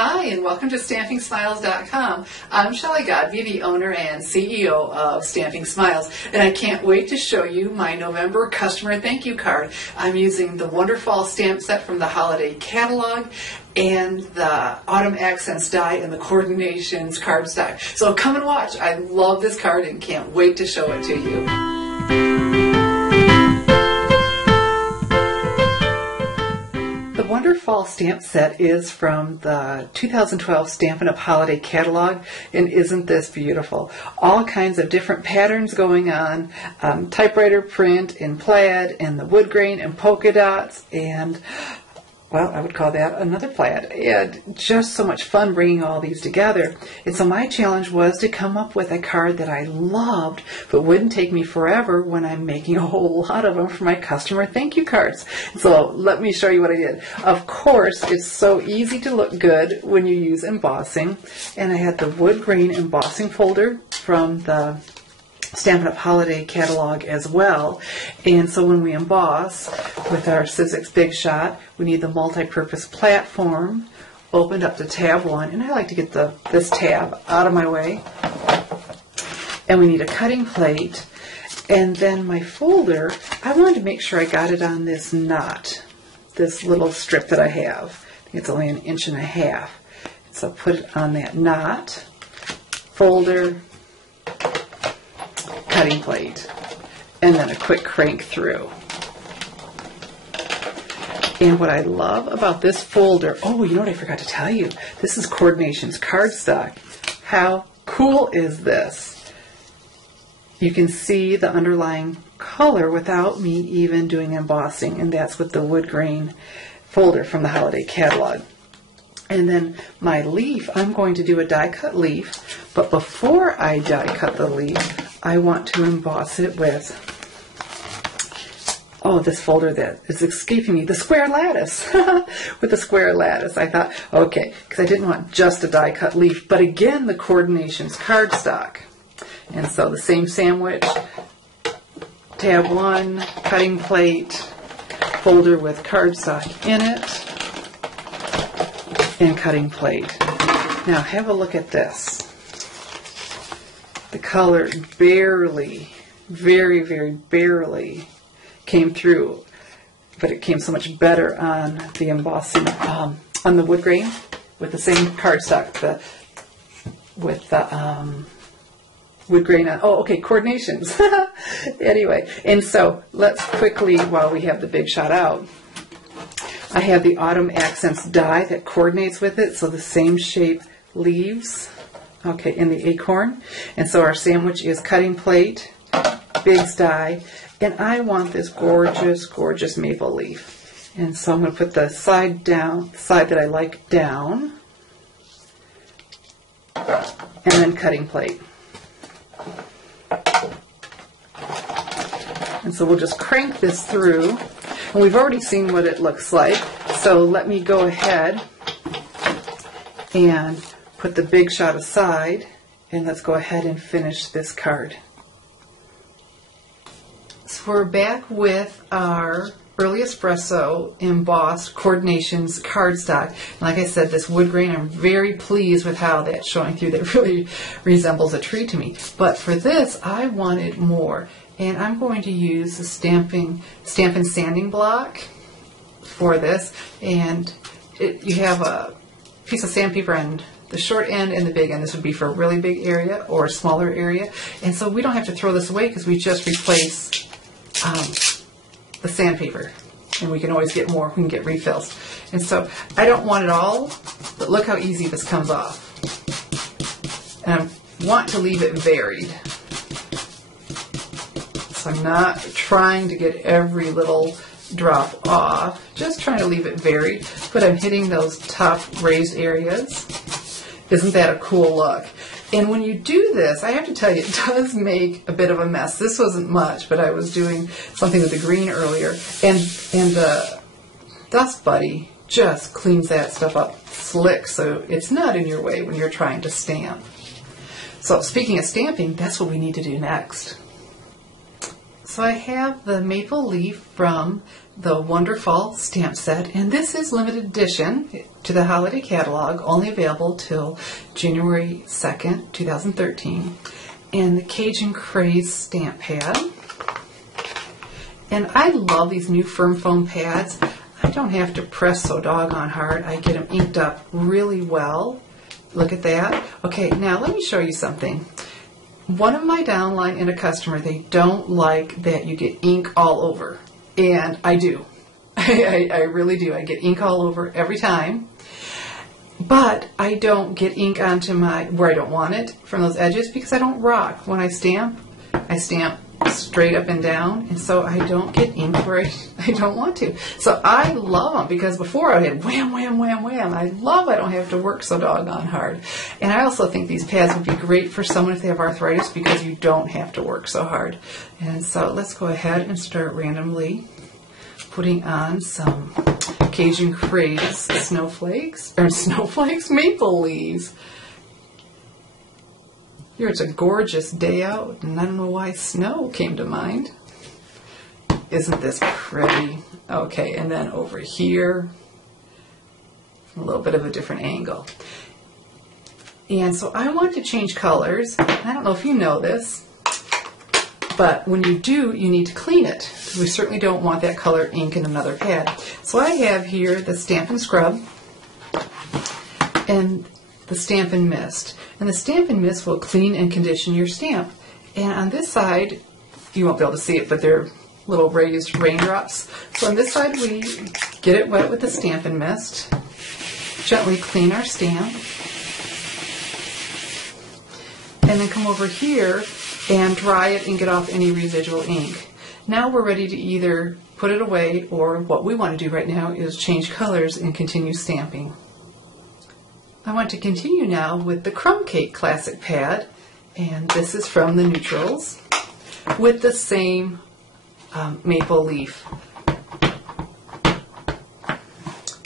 Hi, and welcome to StampingSmiles.com. I'm Shelley Godby, the owner and CEO of Stamping Smiles, and I can't wait to show you my November customer thank you card. I'm using the Wonderfall stamp set from the holiday catalog and the Autumn Accents die and the Coordinations cardstock. So come and watch. I love this card and can't wait to show it to you. The Wonderfall stamp set is from the 2012 Stampin' Up! Holiday Catalog, and isn't this beautiful? All kinds of different patterns going on, typewriter print and plaid and the wood grain and polka dots and, well, I would call that another plaid. And just so much fun bringing all these together. And so my challenge was to come up with a card that I loved, but wouldn't take me forever when I'm making a whole lot of them for my customer thank you cards. So let me show you what I did. Of course, it's so easy to look good when you use embossing. And I had the wood grain embossing folder from the Stampin' Up! Holiday Catalog as well. And so when we emboss with our Sizzix Big Shot, we need the multi-purpose platform opened up to tab 1, and I like to get this tab out of my way. And we need a cutting plate, and then my folder, I wanted to make sure I got it on this knot, this little strip that I have. I think it's only 1.5 inches. So put it on that knot, folder, cutting plate, and then a quick crank through. And what I love about this folder, oh, you know what I forgot to tell you? This is Coordinations cardstock. How cool is this? You can see the underlying color without me even doing embossing, and that's with the wood grain folder from the Holiday Catalog. And then my leaf, I'm going to do a die cut leaf, but before I die cut the leaf, I want to emboss it with, oh, this folder that is escaping me, the square lattice. With the square lattice, I thought, okay, because I didn't want just a die cut leaf, but again, the Coordinations cardstock. And so the same sandwich, tab 1, cutting plate, folder with cardstock in it, and cutting plate. Now have a look at this. The color barely, very, very barely came through, but it came so much better on the embossing, on the wood grain with the same cardstock, with the wood grain on, oh, okay, Coordinations. Anyway, and so let's quickly, while we have the Big Shot out, I have the Autumn Accents die that coordinates with it, so the same shape leaves, okay, in the acorn. And so our sandwich is cutting plate, Big's die, and I want this gorgeous, gorgeous maple leaf. And so I'm going to put the side down, the side that I like down, and then cutting plate. And so we'll just crank this through. And we've already seen what it looks like, so let me go ahead and put the Big Shot aside, and let's go ahead and finish this card. So we're back with our Early Espresso embossed Coordinations cardstock. And like I said, this wood grain, I'm very pleased with how that's showing through. That really resembles a tree to me. But for this, I wanted more. And I'm going to use the Stampin' sanding block for this. And you have a piece of sandpaper on the short end and the big end. This would be for a really big area or a smaller area. And so we don't have to throw this away because we just replace the sandpaper. And we can always get more. We can get refills. And so I don't want it all, but look how easy this comes off. And I want to leave it varied. So I'm not trying to get every little drop off, just trying to leave it varied, but I'm hitting those top raised areas. Isn't that a cool look? And when you do this, I have to tell you, it does make a bit of a mess. This wasn't much, but I was doing something with the green earlier, and the Dust Buddy just cleans that stuff up slick, so it's not in your way when you're trying to stamp. So speaking of stamping, that's what we need to do next. So I have the maple leaf from the Wonderfall stamp set, and this is limited edition to the holiday catalog, only available till January 2nd, 2013, and the Cajun Craze stamp pad. And I love these new firm foam pads. I don't have to press so doggone hard. I get them inked up really well. Look at that. Okay, now let me show you something. One of my downline and a customer, they don't like that you get ink all over. And I do. I really do. I get ink all over every time. But I don't get ink onto where I don't want it from those edges because I don't rock. When I stamp straight up and down, and so I don't get ink where I don't want to. So I love them because before I had wham, wham, wham, wham. I don't have to work so doggone hard. And I also think these pads would be great for someone if they have arthritis because you don't have to work so hard. And so let's go ahead and start randomly putting on some Cajun Craze maple leaves. Here it's a gorgeous day out, and I don't know why snow came to mind. Isn't this pretty? Okay, and then over here, a little bit of a different angle. And so I want to change colors. I don't know if you know this, but when you do, you need to clean it. We certainly don't want that color ink in another pad. So I have here the Stampin' Scrub and the Stampin' Mist. And the Stampin' Mist will clean and condition your stamp. And on this side, you won't be able to see it, but they're little raised raindrops. So on this side, we get it wet with the Stampin' Mist, gently clean our stamp, and then come over here and dry it and get off any residual ink. Now we're ready to either put it away, or what we want to do right now is change colors and continue stamping. I want to continue now with the Crumb Cake Classic pad, and this is from the Neutrals with the same maple leaf.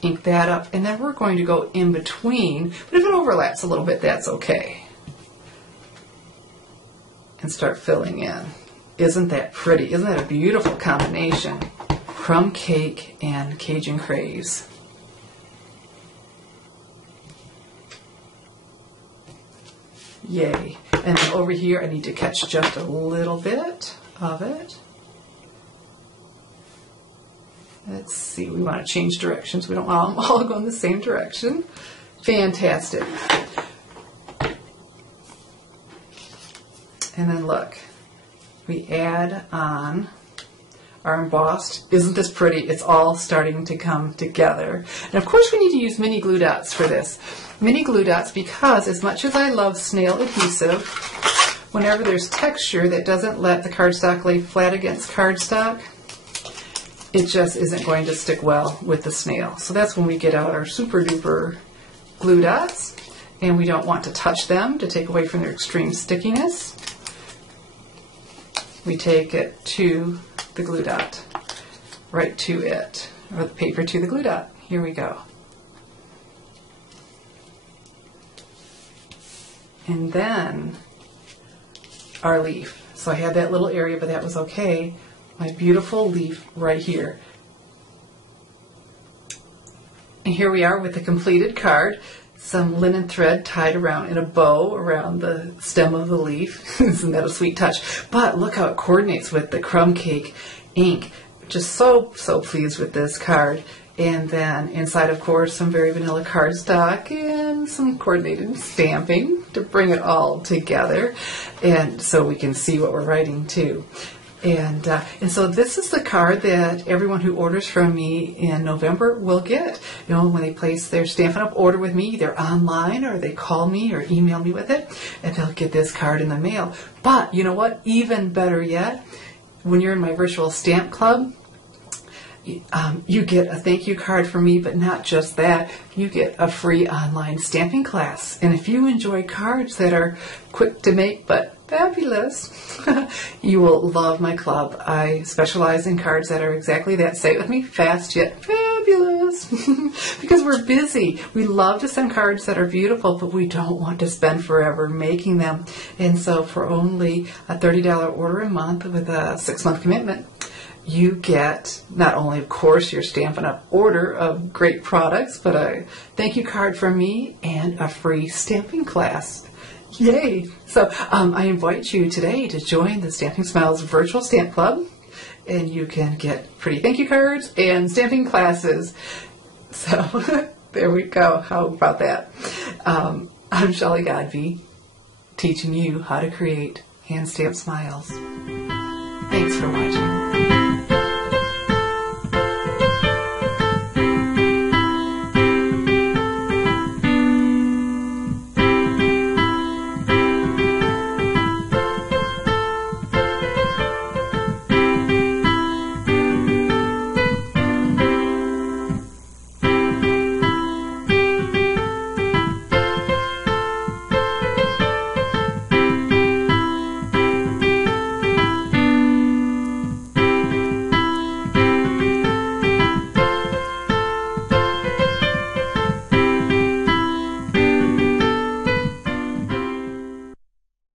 Ink that up, and then we're going to go in between, but if it overlaps a little bit, that's okay. And start filling in. Isn't that pretty? Isn't that a beautiful combination? Crumb Cake and Cajun Craze. Yay. And then over here I need to catch just a little bit of it. Let's see, we want to change directions. We don't want them all go in the same direction. Fantastic. And then look, we add on our embossed. Isn't this pretty? It's all starting to come together. And of course we need to use mini glue dots for this. Mini glue dots because as much as I love snail adhesive, whenever there's texture that doesn't let the cardstock lay flat against cardstock, it just isn't going to stick well with the snail. So that's when we get out our super duper glue dots, and we don't want to touch them to take away from their extreme stickiness. We take it to the glue dot, right to it, or the paper to the glue dot. Here we go. And then our leaf. So I had that little area, but that was okay. My beautiful leaf right here. And here we are with the completed card. Some linen thread tied around in a bow around the stem of the leaf. Isn't that a sweet touch? But look how it coordinates with the Crumb Cake ink. Just so pleased with this card. And then inside, of course, some very vanilla cardstock and some coordinated stamping to bring it all together, and so we can see what we're writing too. And so this is the card that everyone who orders from me in November will get. You know, when they place their Stampin' Up! Order with me, either online or they call me or email me with it, and they'll get this card in the mail. But you know what? Even better yet, when you're in my virtual stamp club, you get a thank you card from me, but not just that. You get a free online stamping class. And if you enjoy cards that are quick to make but fabulous, you will love my club. I specialize in cards that are exactly that. Say it with me, fast yet fabulous. Because we're busy. We love to send cards that are beautiful, but we don't want to spend forever making them. And so for only a $30 order a month with a 6-month commitment, you get not only, of course, your Stampin' Up! Order of great products, but a thank you card from me and a free stamping class. Yay! So I invite you today to join the Stamping Smiles virtual stamp club, and you can get pretty thank you cards and stamping classes. So there we go. How about that? I'm Shelley Godby, teaching you how to create hand stamped smiles. Thanks for watching.